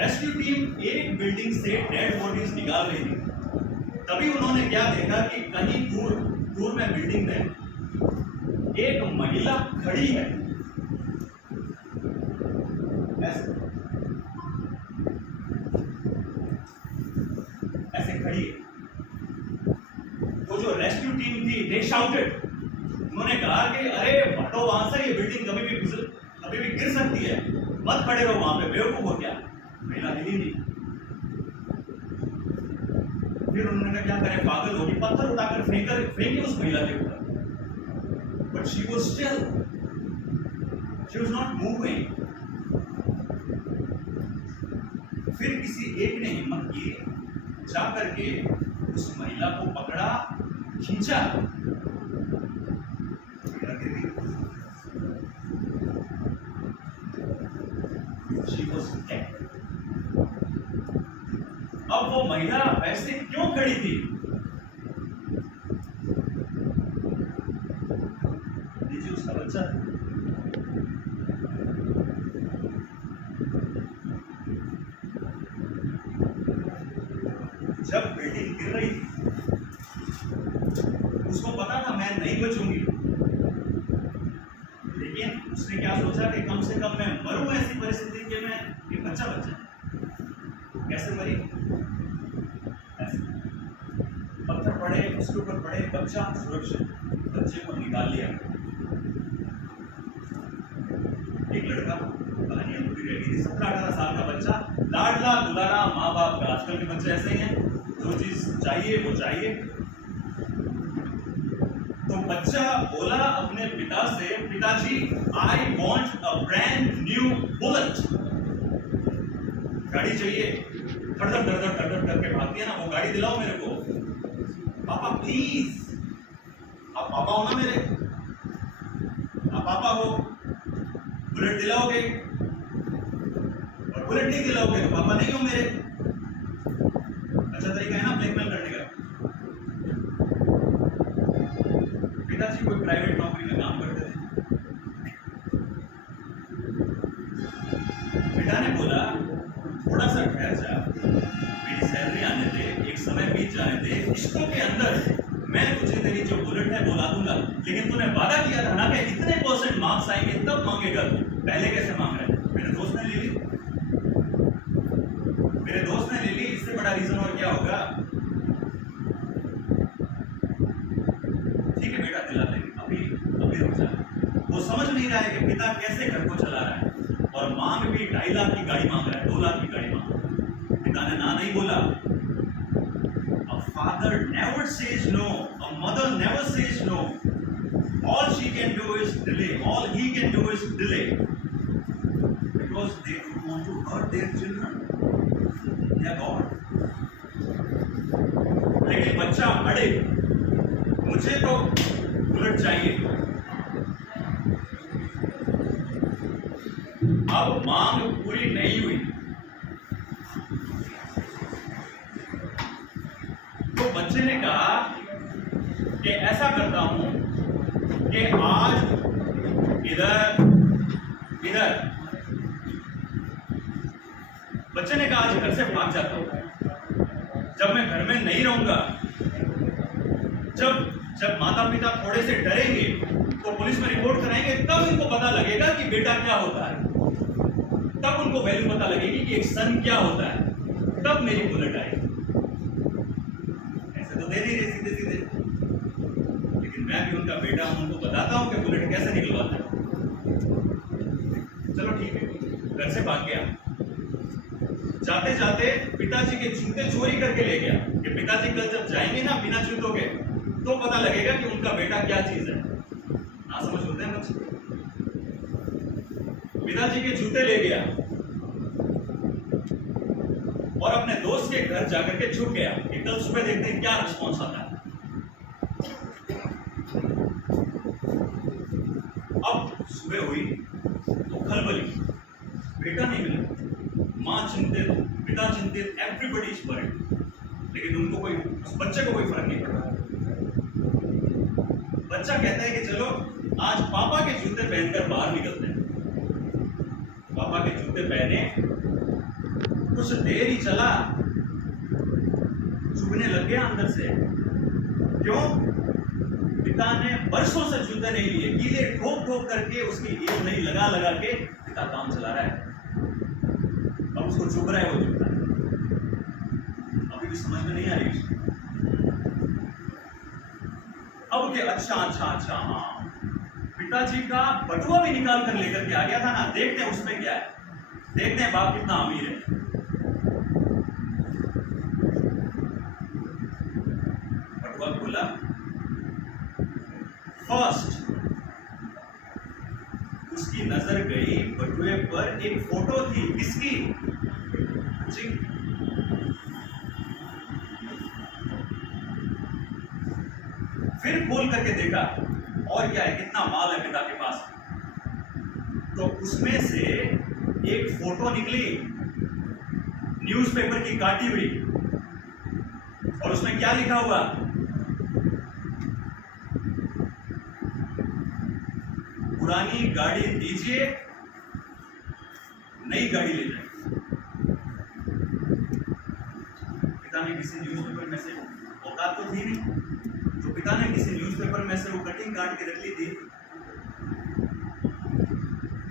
रेस्क्यू टीम एक बिल्डिंग से डेड बॉडीज निकाल रही थी। तभी उन्होंने क्या देखा कि कहीं दूर दूर में बिल्डिंग में एक महिला खड़ी है, ऐसे खड़ी है। तो जो रेस्क्यू टीम थी, दे शाउटेड, उन्होंने कहा कि अरे हटो वहां से, ये बिल्डिंग कभी भी गिर सकती है, मत खड़े रहो वहां पे, बेवकूफ हो क्या। महिला हिली नहीं। फिर उन्होंने कहा क्या करें, पागल होगी, पत्थर उठाकर फेंके उस महिला के ऊपर। But she was not moving. फिर किसी एक ने हिम्मत की, जाकर के उस महिला को पकड़ा, खींचा, शी वाज डेड। अब वो महिला वैसे क्यों खड़ी थी? लीजिए उसका बच्चा। जब बिल्डिंग गिर रही थी उसको पता था मैं नहीं बचूंगी, लेकिन उसने क्या सोचा कि कम से कम मैं मरूं ऐसी परिस्थिति के में ये बच्चा बच जाए। कैसे मरी? पत्थर पड़े, उसके ऊपर पड़े, बच्चा सुरक्षित, बच्चे को निकाल लिया। एक लड़का, कहानी पूरी रह गई थी, 17-18 साल का बच्चा, लाडला दुलारा माँ बाप का। आजकल के बच्चे ऐसे ही हैं, जो चीज चाहिए वो चाहिए। तो बच्चा बोला अपने पिता से, पिताजी I want a brand new bullet. गाड़ी चाहिए। धड़ करके भागती है ना, वो गाड़ी दिलाओ मेरे को। पापा प्लीज, आप पापा हो ना मेरे, आप पापा हो, बुलेट दिलाओगे? बुलेट नहीं दिलाओगे तो पापा नहीं हो मेरे। अच्छा तरीका है ना ब्लैकमेल करने का। पिताजी कोई प्राइवेट नौकरी में काम करते थे। बेटा ने बोला थोड़ा सा ठहर जा, मेरी सैलरी आने दे, एक समय बीत जाने दे, किस्तों के अंदर मैं तुझे तेरी जो बुलेट है वो ला दूंगा, लेकिन तूने वादा किया था ना कि इतने % मार्क्स आएंगे तब मांगेगा तू, पहले कैसे मांग रहा है? मेरे दोस्त ने ले ली, मेरे दोस्त ने ले ली, इससे बड़ा रीजन और क्या होगा? ठीक है बेटा दिला लेंगे, अभी रुक जा। वो समझ नहीं रहा है कि पिता कैसे घर को चला रहा है, और मांग भी 2.5 लाख की गाड़ी मांग रहा है, 2 लाख की गाड़ी मांग रहा है। पिता ने ना नहीं बोला। A father never says no, a mother never says no. All she can do is delay, all he can do is delay, because they don't want to hurt their children. They are God. लेकिन बच्चा अड़े, मुझे तो bullet चाहिए। अब मांग पूरी नहीं हुई तो बच्चे ने कहा कि ऐसा करता हूं कि आज इधर इधर, बच्चे ने कहा आज घर से भाग जाता हूं, जब मैं घर में नहीं रहूंगा, जब माता पिता थोड़े से डरेंगे तो पुलिस में रिपोर्ट कराएंगे, तब उनको पता लगेगा कि बेटा क्या होता है, तब उनको वैल्यू पता लगेगी कि एक सन क्या होता है, तब मेरी बुलेट आएगी। ऐसे तो दे नहीं रहे सीधे सीधे, लेकिन मैं भी उनका बेटा हूं, उनको बताता हूं कि बुलेट कैसे निकलवाता है। चलो ठीक है, घर से भाग गया। जाते जाते पिताजी के जूते चोरी करके ले गया कि पिताजी कल जब जाएंगे ना बिना जूतों के तो पता लगेगा कि उनका बेटा क्या चीज है। ना समझ होते हैं बच्चे। पिताजी के जूते ले गया और अपने दोस्त के घर जाकर के छुप गया कि कल सुबह देखते हैं क्या रिस्पॉन्स आता है। अब सुबह हुई तो खलबली, बेटा नहीं मिला, मां चिंतित, पिता चिंतित, एवरीबॉडी इज वरीड, लेकिन उनको कोई, उस बच्चे को कोई फर्क नहीं पड़ा। बच्चा कहता है कि चलो आज पापा के जूते पहनकर बाहर निकलते हैं। पापा के जूते पहने, कुछ देर ही चला, चुभने लग गया अंदर से। क्यों? पिता ने बरसों से जूते नहीं लिए, कीले ठोक ठोक करके उसकी हील नहीं लगा लगा के पिता काम चला रहा है। अब उसको चुभ रहा है वो जूता, अभी भी समझ में नहीं आ रही। अब के अच्छा हाँ, पिताजी का बटुआ भी निकाल कर लेकर के आ गया था ना, देखते हैं उसमें क्या है, देखते हैं बाप कितना अमीर है। बटुआ खोला, फर्स्ट उसकी नजर गई बटुए पर, एक फोटो थी, किसकी? जी। फिर खोल करके देखा और क्या है, कितना माल है पिता के पास, तो उसमें से एक फोटो निकली न्यूज़पेपर की काटी हुई, और उसमें क्या लिखा हुआ? पुरानी गाड़ी दीजिए, नई गाड़ी ले जाए। पिता ने किसी न्यूज़पेपर में से, औकात तो थी नहीं, तो पिता ने किसी न्यूज़पेपर में से वो कटिंग काट के रख ली थी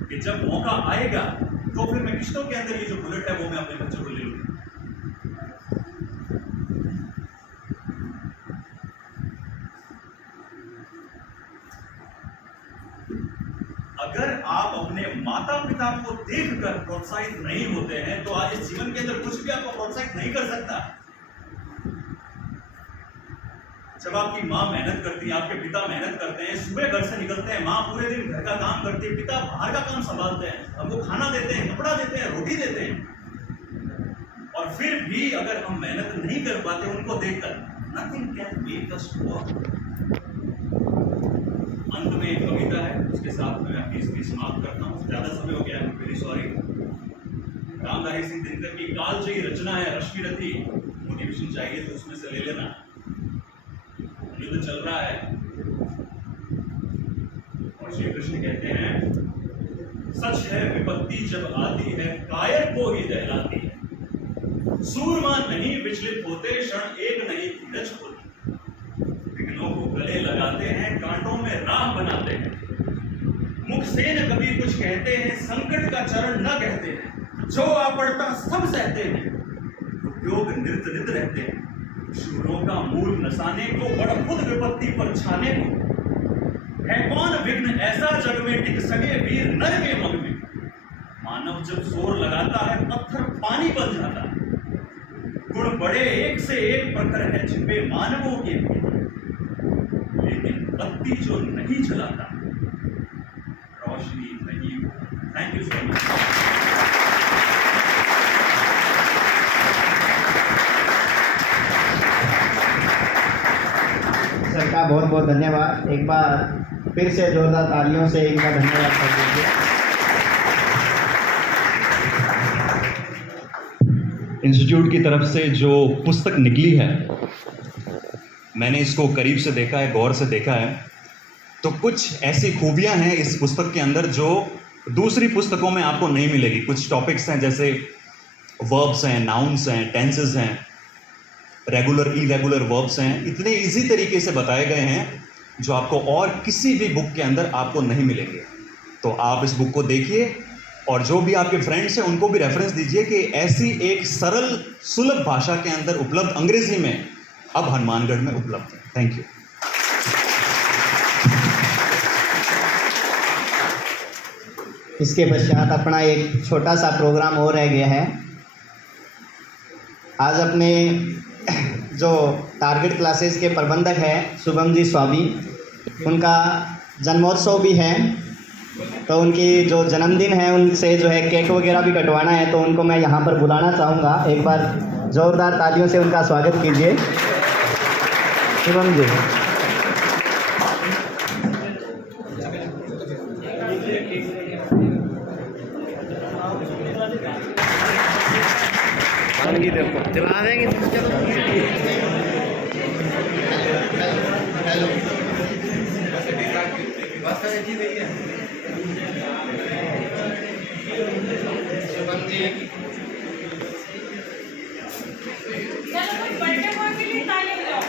कि जब मौका आएगा तो फिर मैं किस्तों के अंदर ये जो बुलेट है वो मैं अपने बच्चों को ले लूंगा। अगर आप अपने माता पिता को देखकर प्रोत्साहित नहीं होते हैं तो आज इस जीवन के अंदर कुछ भी आपको प्रोत्साहित नहीं कर सकता। जब आपकी माँ मेहनत करती है, आपके पिता मेहनत करते हैं, सुबह घर से निकलते हैं, माँ पूरे दिन घर का काम करती है, पिता बाहर का काम संभालते हैं, हमको खाना देते हैं, कपड़ा देते हैं, रोटी देते हैं, और फिर भी अगर हम मेहनत नहीं कर पाते उनको देखकर, nothing can make us walk. अंत में एक कविता है, उसके साथ मैं अपनी स्पीच समाप्त करता हूँ, ज्यादा समय हो गया है, वेरी सॉरी। रामधारी सिंह दिनकर की कालजयी रचना है रश्मिरथी, मोटिवेशन चाहिए तो उसमें से ले लेना। युद्ध चल रहा है और श्री कृष्ण कहते हैं सच है विपत्ति जब आती है कायर को ही दहलाती है। सूरमा नहीं विचलित होते, क्षण एक नहीं धीरज होती। विघ्नों को गले लगाते हैं, कांटों में राह बनाते हैं। मुख से न कभी कुछ कहते हैं, संकट का चरण न कहते हैं। जो आ पड़ता सब सहते हैं, उपयोग नित नित रहते हैं। शूरों का मूल नसाने को, बड़ खुद विपत्ति पर छाने को। है कौन विघ्न ऐसा जग में टिक सके, वीर नर के मग में। मानव जब जोर लगाता है, पत्थर पानी बन जाता है। गुण बड़े एक से एक प्रखर है, छिपे मानवों के भीतर। लेकिन बत्ती जो नहीं जलाता, रोशनी नहीं हो। Thank you so much. Sir का बहुत बहुत धन्यवाद। एक बार फिर से जोरदार तालियों से एक बार धन्यवाद कर दीजिए। इंस्टीट्यूट की तरफ से जो पुस्तक निकली है, मैंने इसको करीब से देखा है, गौर से देखा है। तो कुछ ऐसी खूबियां हैं इस पुस्तक के अंदर जो दूसरी पुस्तकों में आपको नहीं मिलेगी। कुछ टॉपिक्स हैं जैसे वर्ब्स हैं, नाउन्स हैं, टेंसेस हैं, रेगुलर इरेगुलर वर्ब्स हैं। इतने इजी तरीके से बताए गए हैं जो आपको और किसी भी बुक के अंदर आपको नहीं मिलेंगे। तो आप इस बुक को देखिए और जो भी आपके फ्रेंड्स हैं उनको भी रेफरेंस दीजिए कि ऐसी एक सरल सुलभ भाषा के अंदर उपलब्ध अंग्रेजी में अब हनुमानगढ़ में उपलब्ध है। Thank you. इसके पश्चात अपना एक छोटा सा प्रोग्राम और रह गया है। आज अपने जो टारगेट क्लासेस के प्रबंधक हैं शुभम जी स्वामी, उनका जन्मोत्सव भी है। तो उनकी जो जन्मदिन है उनसे जो है केक वगैरह भी कटवाना है, तो उनको मैं यहाँ पर बुलाना चाहूँगा। एक बार ज़ोरदार तालियों से उनका स्वागत कीजिए। शुभम जी। चला देंगे बर्थडे बॉय के लिए ताली बजाओ।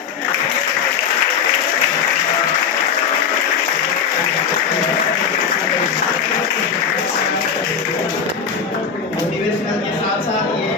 मोटिवेशनल के साथ साथ ये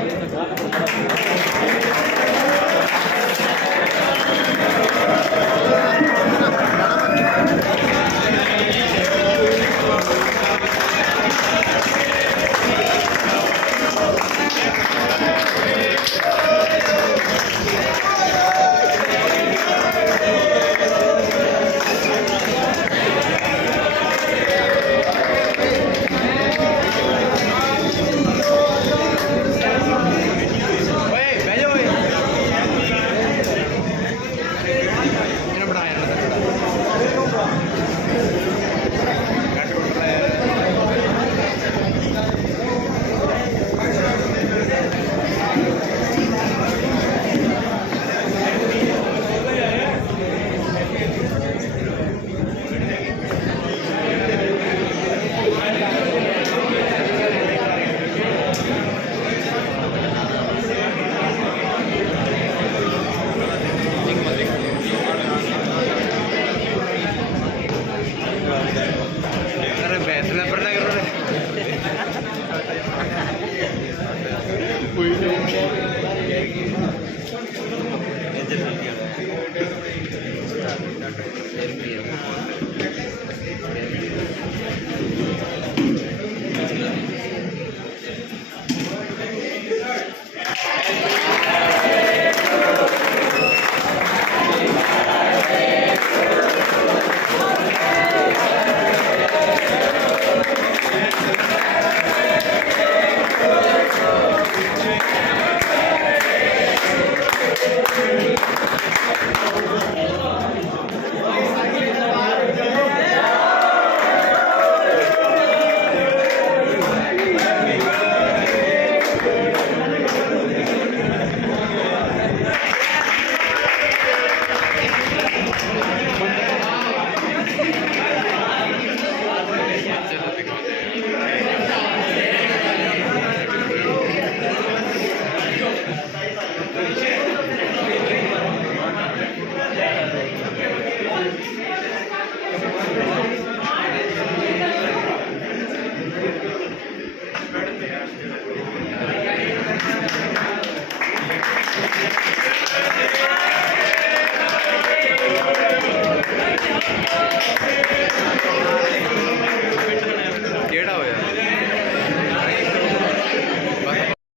है